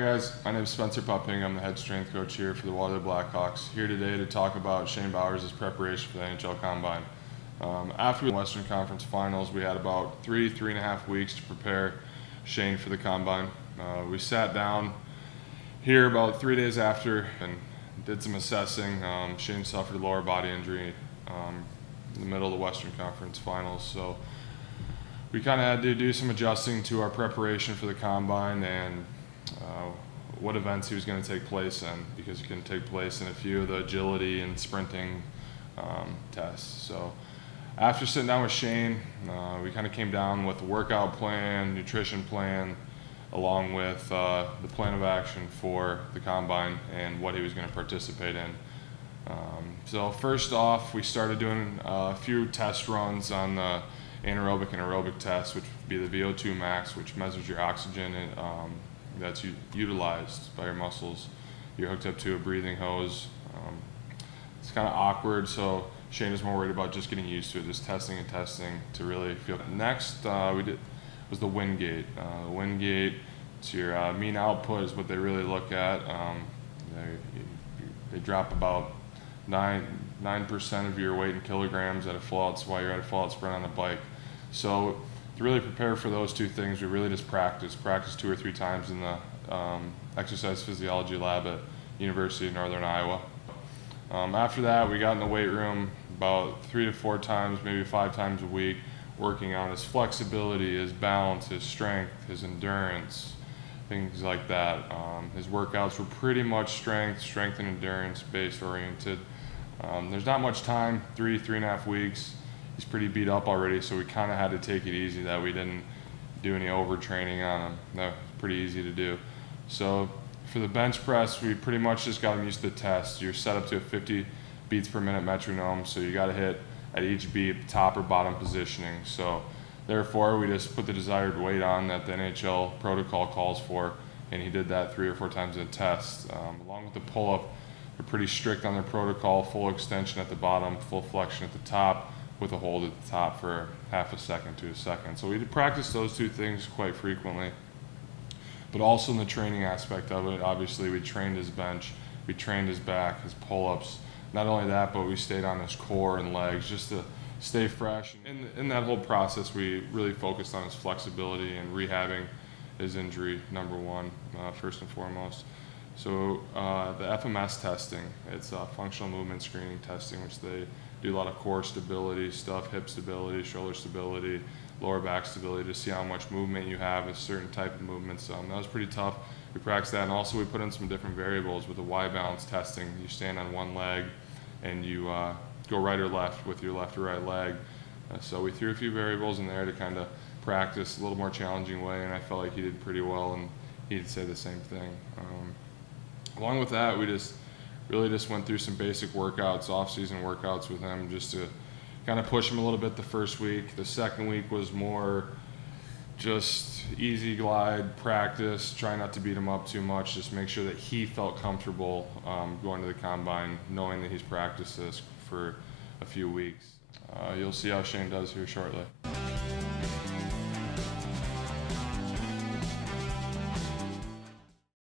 Hi guys, my name is Spenser Popinga. I'm the head strength coach here for the Waterloo Black Hawks. Here today to talk about Shane Bowers' preparation for the NHL Combine. After the Western Conference Finals, we had about three and a half weeks to prepare Shane for the Combine. We sat down here about 3 days after and did some assessing. Shane suffered a lower body injury in the middle of the Western Conference Finals, so we kind of had to do some adjusting to our preparation for the Combine and what events he was going to take place in, because he can take place in a few of the agility and sprinting tests. So after sitting down with Shane, we kind of came down with a workout plan, nutrition plan, along with the plan of action for the Combine and what he was going to participate in. So first off, we started doing a few test runs on the anaerobic and aerobic test, which would be the VO2 max, which measures your oxygen that's utilized by your muscles. You're hooked up to a breathing hose. It's kind of awkward, so Shane was more worried about just getting used to it, just testing and testing to really feel. Next was the wind gate. The wind gate, it's your mean output is what they really look at. They drop about 9% of your weight in kilograms at a full-out while you're at a full-out sprint on a bike. So to really prepare for those two things, we really just practice 2 or 3 times in the exercise physiology lab at University of Northern Iowa. After that, we got in the weight room about 3 to 4 times, maybe 5 times a week, working on his flexibility, his balance, his strength, his endurance, things like that. His workouts were pretty much strength and endurance based oriented. There's not much time, 3.5 weeks. He's pretty beat up already, so we kind of had to take it easy that we didn't do any overtraining on him. That was pretty easy to do. So for the bench press, we pretty much just got him used to the test. You're set up to a 50 beats per minute metronome, so you got to hit at each beat top or bottom positioning. So therefore, we just put the desired weight on that the NHL protocol calls for, and he did that 3 or 4 times in a test. Along with the pull-up, they're pretty strict on their protocol, full extension at the bottom, full flexion at the top, with a hold at the top for half a second to a second. So we did practice those 2 things quite frequently. But also in the training aspect of it, obviously we trained his bench, we trained his back, his pull-ups. Not only that, but we stayed on his core and legs just to stay fresh. In that whole process, we really focused on his flexibility and rehabbing his injury, number one, first and foremost. So the FMS testing, it's functional movement screening testing, which they do a lot of core stability stuff, hip stability, shoulder stability, lower back stability, to see how much movement you have, a certain type of movement. So that was pretty tough. We practiced that, and also we put in some different variables with the Y balance testing. You stand on one leg and you go right or left with your left or right leg. So we threw a few variables in there to kind of practice a little more challenging way, and I felt like he did pretty well, and he'd say the same thing. Along with that, we really just went through some basic workouts, off-season workouts with him, just to kind of push him a little bit the first week. The second week was more just easy glide practice, try not to beat him up too much, just make sure that he felt comfortable going to the Combine, knowing that he's practiced this for a few weeks. You'll see how Shane does here shortly.